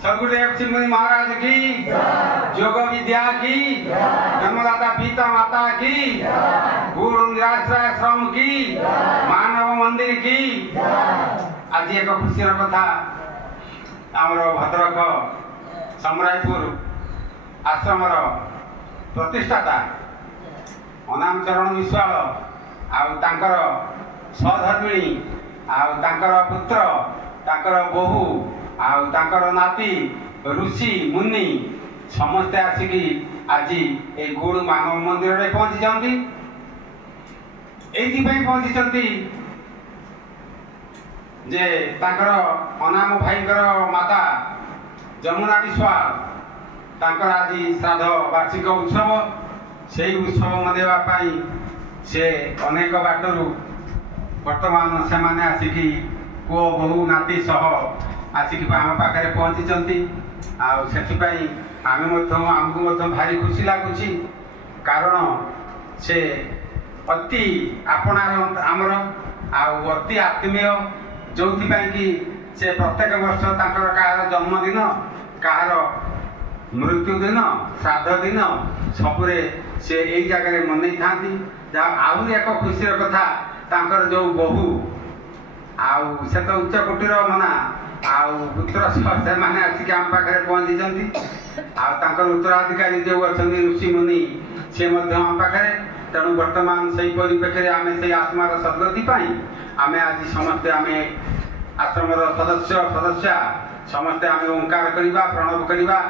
सदगुरुदेव सिंह महाराज की, योग विद्या की, जन्मदाता पिता माता की, गुरु निराश्रम की, मानव मंदिर की। आज एक खुशी कथा आमर भद्रक समरायपुर आश्रम प्रतिष्ठाता अनाम चरण विश्वाल आउर सहधर्मिणी आउर पुत्र तांकर बोहू आउर नाती ऋषि मुनि समस्ते आसिकी आज ये गुड़ मानव मंदिर में पहुंची पहुंची जे तांकर अनाम भाई माता जमुना विश्वाल तांकर आज श्राद्ध वार्षिक उत्सव से उत्सव मनाइवाई से अनेक बाटरू वर्तमान से माने आसिकी पुओ बहु नाती सह आसिकी आम पाखे पहुँची आमको भारी खुशी लगुच कारण से अति आपणार आमर अति आत्मीय जो कि से प्रत्येक वर्ष कहार जन्मदिन कहार मृत्यु दिन श्राद्ध दिन सबुरे से यही जगह मनई था आहरी एक खुशी कथा तांकर जो बहु से तो उच्च कोटीर मना पुत्र से मैंने आसिक आम पाखे पहुँची उत्तराधिकारी जो अच्छा ऋषि मुनि सी आम पाखे तेणु बर्तमान से परिप्रेक्षी आम से आत्मार सद्गति आम आज समस्ते आम आश्रम सदस्य सदस्या समस्ते आम ओंकार करवा प्रणव करवा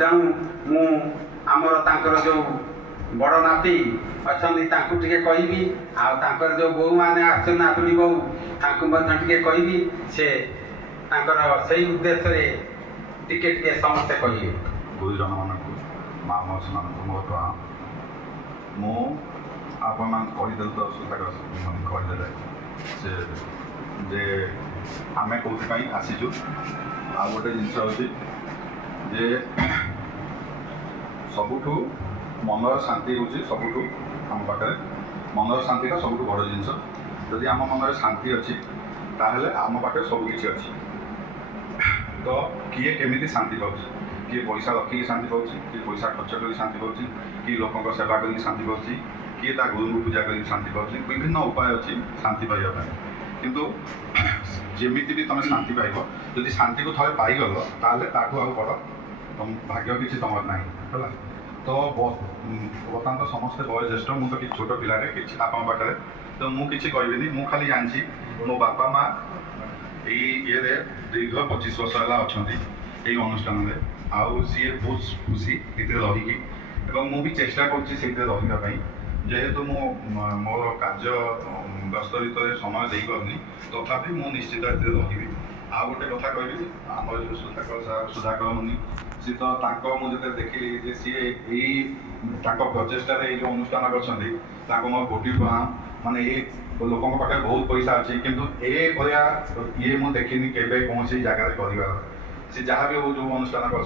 तेणु मु आमर तांकर जो बड़ नाती अच्छा कहबी आर जो बो मैंने आसुड़ी बो टे कहबी से से उद्देश्य टिके समस्ते कहे गुरुजन मान मामस मान मोर प्रणाम मु आपण कहीदे तो कहीदे से जे आम कौन आसीचु आ गोटे जिनस हूँ जे सबुठू मनर शांति हूँ सबुठू आम पाखे मनर शांति का सबुठू बड़ जिनस जदि आम मन शांति अच्छी ताहले आम पाखे सबकि अच्छी तो किए केमी शांति पाँच किए पैसा रखिक शांति पाँच किए पैसा खर्च कर शांति पाँच कि लोक सेवा कर शांति पाँच किए गुरु को पूजा कर शांति पाँच विभिन्न उपाय अच्छी शांति पाइबा किंतु जमी भी तुम शांति पाइब जदि शांति को थे पाइगल ताहले ताकू आउ बड़ तुम भाग्य किसी तुम ना है तो बर्तमान तो समस्ते वयोज्येष्ठ मुझे कि छोट पिलाटे कि आप पाखे तो मुझे कहबी मु खाली जानची मो बापा माँ ये दीर्घ 25 वर्ष है अच्छा ये अनुष्ठान में आउ सी बहुत खुशी ये रही मु भी चेष्टा कर जेहेतु मो मोर कार्य व्यस्त भितर समय दे पारनी तथापि मु निश्चित रही आ गोटे कथा कहबी आम जो सुधाकर मुनि सी तो मुझे देखिली सी प्रचेषार जो अनुष्ठान कर मोर कोटी प्रणाम माने ये लोक पाखे बहुत पैसा अच्छी किंतु ये मुझे देखनी केवे कौन जगह कर सी जहाँ भी जो अनुष्ठान कर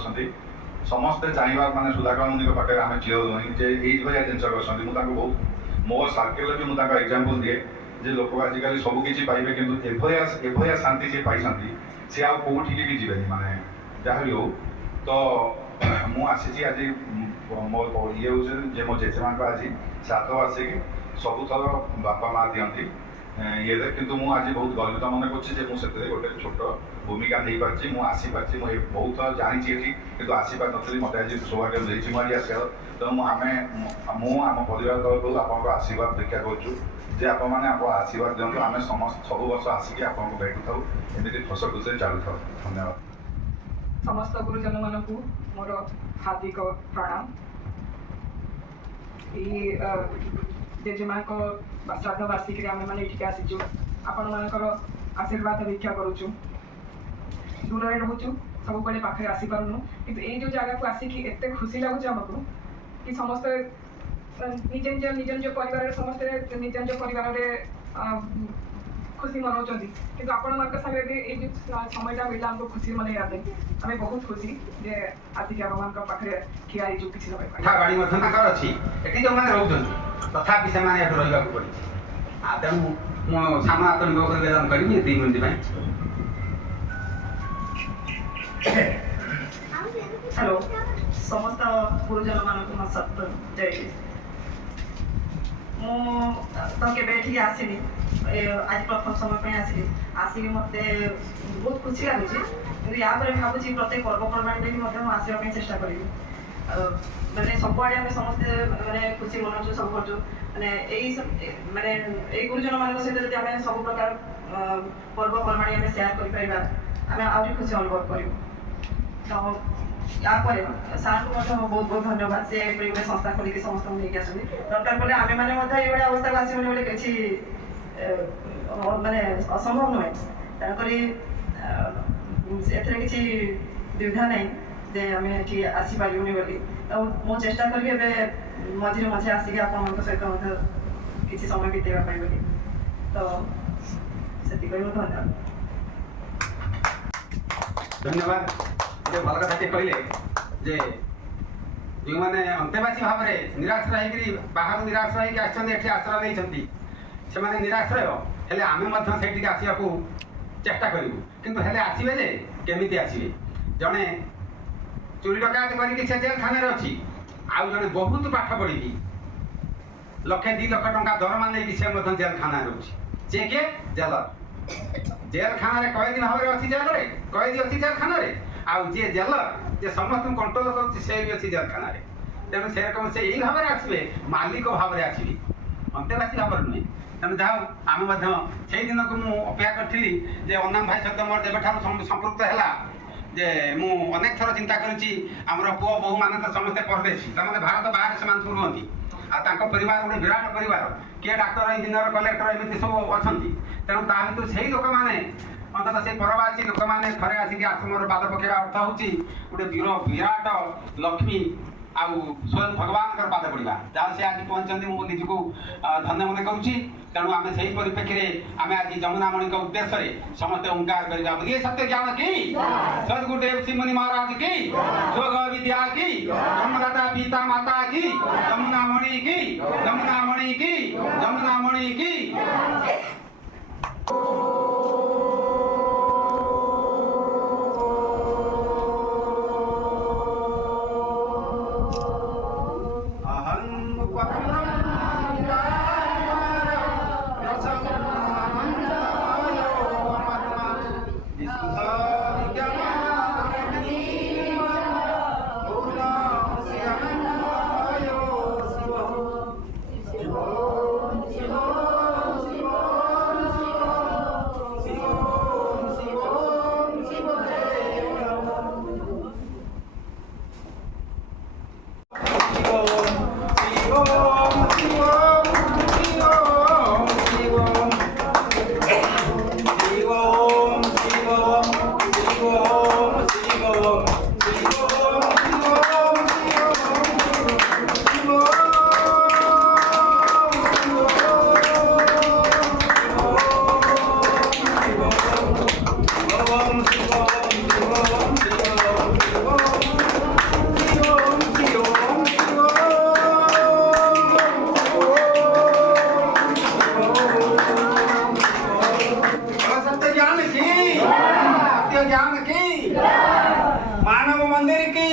समस्ते चाहिए माने सुधाकर मुनि पाखे आम चिर रुणी भाया जिन कर बहुत मो सर्कल भी मुझे एग्जांपल दिए जे लोक आजिकल सबकि पाइबे किंतु एभया शांति सी पाई सी आ कौटिकी भी जीवे माने जहाँ भी हो तो मुझे आज मो ये हूँ मो जेजेमा आज श्राद्ध वार्षिक सबुथर बापा माँ दिखती ये किंतु मुझे आज बहुत गर्वित मन कर गोटे छोट भूमिका नहीं पार्टी मुझे आसीपारी मुझे बहुत थर जानी कि आसीपार नी मत आज सौभाग्य देती मुझे आसार तेणु आम परिवार तरफ आप आशीर्वाद दीक्षा करुँ आप आशीर्वाद दिखाँ आम समस्त सब वर्ष आसिक आपको भेटू था एमती हस खुशी चलू था धन्यवाद समस्त गुरुजन मान मोर हार्दिक प्रणाम जेजेमा श्राद्ध वार्षिक आम मैंने ये आसीचु आपण मानकर आशीर्वाद दीक्षा करुचु दूर रोचु सब बड़े पाखे आसी पारुनु कि ये जो जगह को आसिक एत खुशी लगुच आमको कि समस्ते निज निज निज निज परिवार समस्ते निज निज परिवार खुशी मनाऊँ कि आपण मान सागे ये समयटा मिलला हमको खुशी मनइया आम बहुत खुशी जे आसिक आप पाखे ठिया किसी जो मैंने रोच तथापि से रहा पड़ी तेणु मो सामना निवेदन करी 2 मिनट हेलो समस्त गुरुजन मानक मो सत जय मु तो केबे ठीक आसीनी आज प्रथम समय आसली आसिक मत बहुत खुशी लगुच या भावुँ प्रत्येक पर्वपर्वाणी आसवाई चेष्टा करी मैंने सबुआड़े आम समस्ते मैंने खुशी मनाऊँ सब कर मैंने यही गुरुजन मान सहित जब आम सब प्रकार पर्वपर्वाणी आम सेयार कर आहरी खुशी अनुभव करूँ तो यापर सार को बहुत बहुत धन्यवाद से गोटे संस्था खोलिक समस्त लेकिन आसती दरकार पड़े आम मैंने ये अवस्था को आसबे बोले किसी माने असंभव नुहे तेणुक किसी दुविधा नहीं जे आम ये आसीपारूनी बोली तो मो चेष्टा करी मझे मझे आसिक आप सहित किसी समय बीतेगा बोली तो से धन्यवाद धन्यवाद जे भल कथा कहले जे जो मैंने अंतेवासी भाव में निराश्रय बाहर निराश्रय आश्रय नहीं से निराश्रय हेले आम से आसवा चेष्टा करूँ किंतु हेले आसवे जे केमिति आसवे जड़े चोरी डकायत करके जेल थाना अच्छी आउ जड़े बहुत पाठ पढ़ी लक्षे 2 लाख टंका दरमा नहीं से जेल थाना रोचे चे किए जेलर जेल खाना कैदी भाव में अच्छी जेल कैदी अच्छी जेल खाना आउ जे जेलर जे समस्त कंट्रोल कर अच्छी जेल खाना तेणु से रकम से यही भाव में आसवे मालिक भाव में आसवे अंतेवासी भाव में नुहे तेणु जहाँ आम से दिन को मुझे अपेक्षा करी जे अनाम भाई सहित मोर जब संपृक्त है जे मु अनेक थर चिंता करुँची आमर पुओ बहु मान तो समस्ते परदेशी तमें भारत बाहर से सब रुहति आ परिवार गोटे विराट परिवार किए डाक्तर इंजीनियर कलेक्टर एमती सब अच्छा तेणु ता भर से लोक मैंने अंततः से परवासी लोक मैंने थे आसिक आश्रम पाद पकेवा अर्थ हूँ गोटे विराट लक्ष्मी आउ स्वयं भगवान पाद पड़ा जहाँ से आज पहुँचती मुझे निजक धन्य मन करुँची तेणु आम से परिप्रेक्षी में आम आज जमुनामणि उद्देश्य समस्त ओंकार करवा ये सत्य ज्ञान की सदगुरुदेव सिंहमुनि महाराज की योग विद्या की जन्मदाता पिता माता की जमुनामणि की जमुनामणि की जमुनामणि की मानव मंदिर की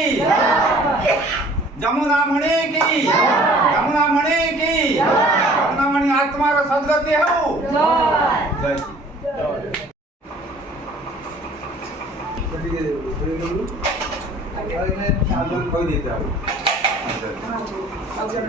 जमुनामणि की जमुनामणि की जमुनामणि आत्मार सद्गति हो जय